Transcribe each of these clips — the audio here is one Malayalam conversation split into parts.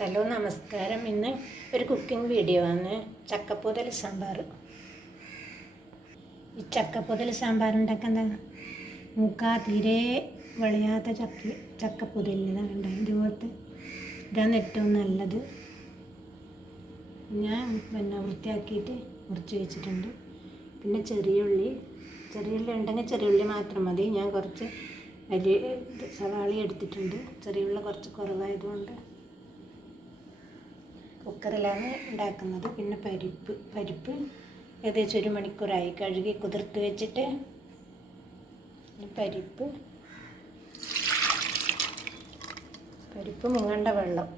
ഹലോ നമസ്കാരം. ഇന്ന് ഒരു കുക്കിംഗ് വീഡിയോ ആണ്. ചക്കപ്പൊതൽ സാമ്പാർ. ഈ ചക്കപ്പൊതൽ സാമ്പാർ ഉണ്ടാക്കുന്നത് തീരെ വിളയാത്ത ചക്കപ്പൊതലിനാണ് ഉണ്ടായത്. ഇതുപോലത്തെ ഇതാണ് ഏറ്റവും നല്ലത്. ഞാൻ വൃത്തിയാക്കിയിട്ട് മുറിച്ച് വെച്ചിട്ടുണ്ട്. പിന്നെ ചെറിയ ഉള്ളി ഉണ്ടെങ്കിൽ ചെറിയ ഉള്ളി മാത്രം മതി. ഞാൻ കുറച്ച് വലിയ സവാള എടുത്തിട്ടുണ്ട്. ചെറിയ ഉള്ളി കുറച്ച് കുറവായതുകൊണ്ട് കുക്കറിലാണ് ഉണ്ടാക്കുന്നത്. പിന്നെ പരിപ്പ് ഏകദേശം 1 മണിക്കൂറായി കഴുകി കുതിർത്ത് വെച്ചിട്ട് പരിപ്പ് മുങ്ങണ്ട വെള്ളം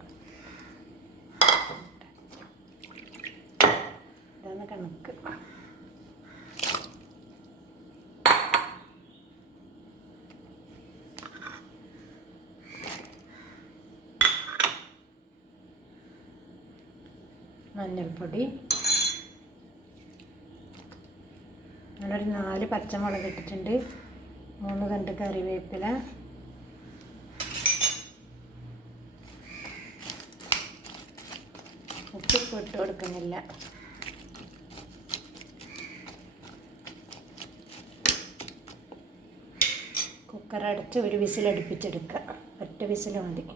ഇതാണ് കണക്ക്. മഞ്ഞൾപ്പൊടി, ഞാനൊരു 4 പച്ചമുളക് ഇട്ടിട്ടുണ്ട്. 3 തണ്ട് കറിവേപ്പില, ഉപ്പിട്ട് കൊടുക്കുന്നില്ല. കുക്കറടച്ച് ഒരു വിസിലടുപ്പിച്ചെടുക്കുക. ഒറ്റ വിസിൽ മതി.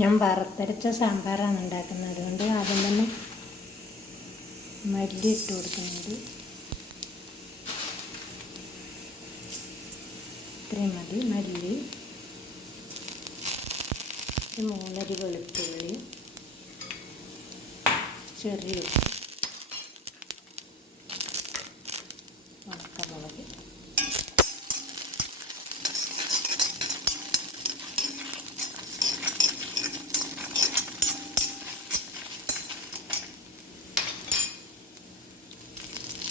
ഞാൻ വറുത്തരച്ച സാമ്പാറാണ് ഉണ്ടാക്കുന്നത്. അതുകൊണ്ട് ആദ്യം തന്നെ മല്ലി ഇട്ട് കൊടുക്കുന്നുണ്ട്. ഇത്രയും മതി മല്ലി. 3 അരി വെളുത്തുള്ളി, ചെറിയ ഉണക്കമുളക്,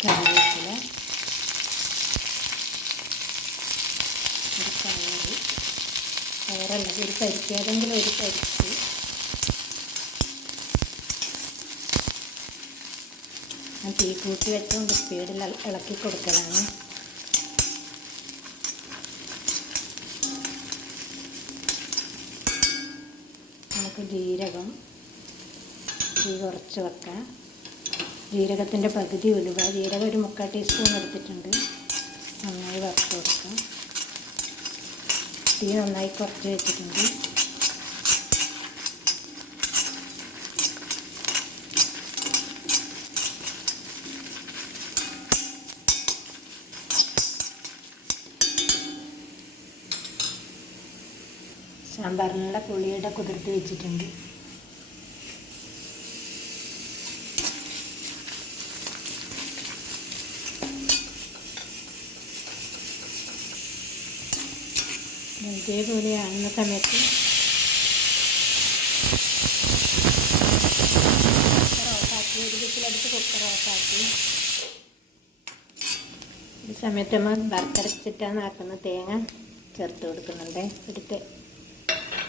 കറിവേപ്പില, ഒരു പയറല്ല ഒരു പരിപ്പ്, ഏതെങ്കിലും ഒരു പരിപ്പ്, ഞാൻ തീ കൂട്ടി വെച്ചുകൊണ്ട് സ്പീഡിൽ ഇളക്കി കൊടുക്കലാണ്. നമുക്ക് ജീരകം തീ കുറച്ച് വെക്കാം. ജീരകത്തിൻ്റെ പകുതി ഉലുവ, ജീരകം ഒരു 3/4 ടീസ്പൂൺ എടുത്തിട്ടുണ്ട്. നന്നായി വറുത്ത് കൊടുക്കാം. തീ നന്നായി കുറച്ച് വെച്ചിട്ടുണ്ട്. സാമ്പാറിനുള്ള പുളിയുടെ കുതിർത്ത് വെച്ചിട്ടുണ്ട്. ഇതേപോലെ ആകുന്ന സമയത്ത് ഓഫാക്കി, ഒരു വിസിലടിച്ച് കുക്കർ ഓഫാക്കി. ഈ സമയത്ത് നമ്മൾ വറുത്തരച്ചിട്ടാണ് ആക്കുന്ന തേങ്ങ ചേർത്ത് കൊടുക്കുന്നുണ്ട്.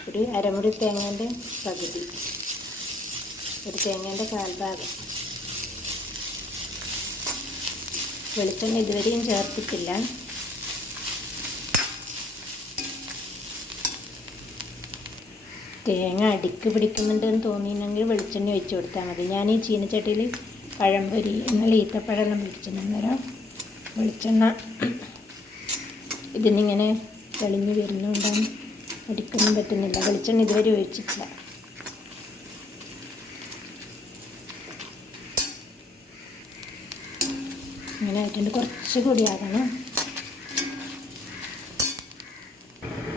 ഒരു അരമുറി തേങ്ങേൻ്റെ പകുതി, ഒരു തേങ്ങേൻ്റെ 1/4 ഭാഗം. വെളിച്ചെണ്ണ ഇതുവരെയും ചേർത്തിട്ടില്ല. തേങ്ങ അടിക്ക് പിടിക്കുന്നുണ്ടെന്ന് തോന്നിയെങ്കിൽ വെളിച്ചെണ്ണ ഒഴിച്ച് കൊടുത്താൽ മതി. ഞാൻ ഈ ചീനച്ചട്ടിയിൽ പഴംപൊരി എന്നാൽ ഈത്തപ്പഴമെല്ലാം പിടിച്ചിട്ടുണ്ടെന്നേരം വെളിച്ചെണ്ണ ഇതിനിങ്ങനെ തെളിഞ്ഞ് വരുന്നുണ്ടാകും. അടിക്കൊന്നും പറ്റുന്നില്ല. വെളിച്ചെണ്ണ ഇതുവരെ ഒഴിച്ചിട്ടില്ല. ഇങ്ങനെ ആയിട്ടുണ്ട്. കുറച്ചുകൂടി ആകണം.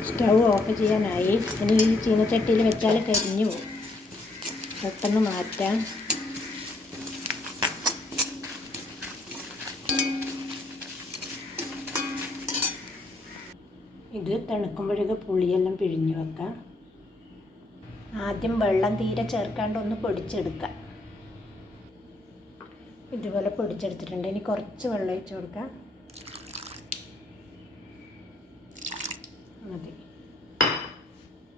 സ്റ്റൗ ഓഫ് ചെയ്യാനായി. ഇനി ഈ ചീനച്ചട്ടിയിൽ വെച്ചാൽ കരിഞ്ഞു പോകും. പെട്ടെന്ന് മാറ്റാം. ഇത് തണുക്കുമ്പോഴൊക്കെ പുളിയെല്ലാം പിഴിഞ്ഞ് വെക്കാം. ആദ്യം വെള്ളം തീരെ ചേർക്കാണ്ട് ഒന്ന് പൊടിച്ചെടുക്കാം. ഇതുപോലെ പൊടിച്ചെടുത്തിട്ടുണ്ട്. ഇനി കുറച്ച് വെള്ളം ഒഴിച്ച് കൊടുക്കാം. മതി.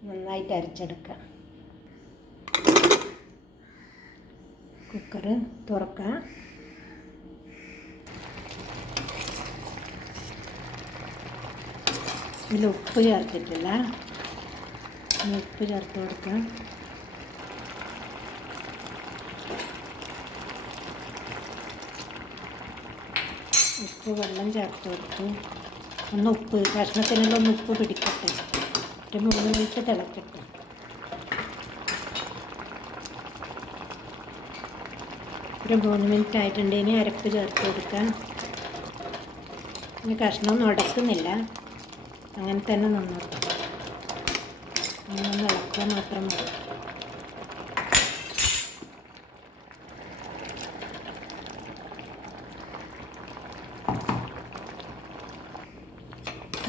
നന്നായിട്ട് അരച്ചെടുക്കാം. കുക്കർ തുറക്കാം. ഇതിൽ ഉപ്പ് ചേർത്തിട്ടില്ല. ഉപ്പ് ചേർത്ത് കൊടുക്കാം. കപ്പ് വെള്ളം ചേർത്ത് കൊടുത്തു. ഒന്ന് ഉപ്പ് കഷ്ണത്തിനുള്ള ഒന്ന് ഉപ്പ് പിടിക്കട്ടെ. ഒരു 3 മിനിറ്റ് തിളക്കട്ടെ. ഒരു 3 മിനിറ്റ് ആയിട്ടുണ്ട്. ഇനി അരപ്പ് ചേർത്ത് കൊടുക്കാം. ഇനി കഷ്ണമൊന്നും ഉടക്കുന്നില്ല, അങ്ങനെ തന്നെ നിന്നോട്ടെ. അങ്ങനെ ഇളക്കാൻ മാത്രം മതി.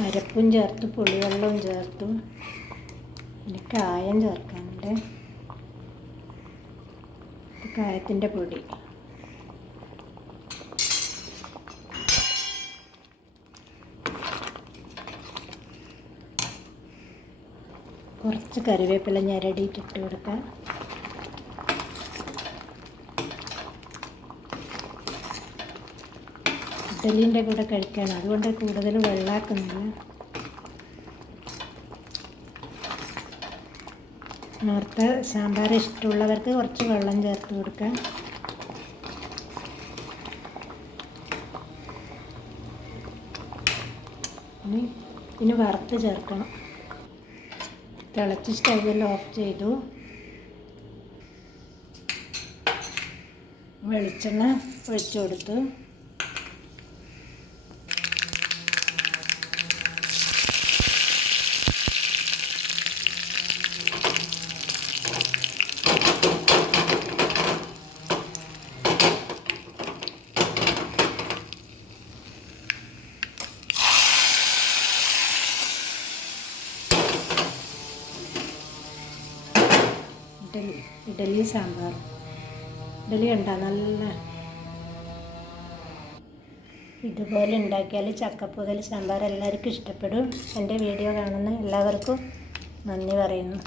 അരപ്പും ചേർത്ത് പുളിവെള്ളവും ചേർത്തു. ഇനി കായം ചേർക്കാനുണ്ട്. കായത്തിൻ്റെ പൊടി, കുറച്ച് കറിവേപ്പില ഞെരടിയിട്ടിട്ട് കൊടുക്കാം. ഇഡ്ഡലീൻ്റെ കൂടെ കഴിക്കണം, അതുകൊണ്ട് കൂടുതൽ വെള്ളമാക്കുന്നില്ല. നേരത്തെ സാമ്പാർ ഇഷ്ടമുള്ളവർക്ക് കുറച്ച് വെള്ളം ചേർത്ത് കൊടുക്കാം. ഇനി വറുത്ത് ചേർക്കണം. തിളച്ച് സ്റ്റൗവെല്ലാം ഓഫ് ചെയ്തു. വെളിച്ചെണ്ണ ഒഴിച്ചു കൊടുത്തു. ഇഡലി സാമ്പാർ. ഇഡലി ഉണ്ടോ നല്ല ഇതുപോലെ ഉണ്ടാക്കിയാൽ ചക്കപ്പുകൽ സാമ്പാർ എല്ലാവർക്കും ഇഷ്ടപ്പെടും. എൻ്റെ വീഡിയോ കാണുന്ന എല്ലാവർക്കും നന്ദി പറയുന്നു.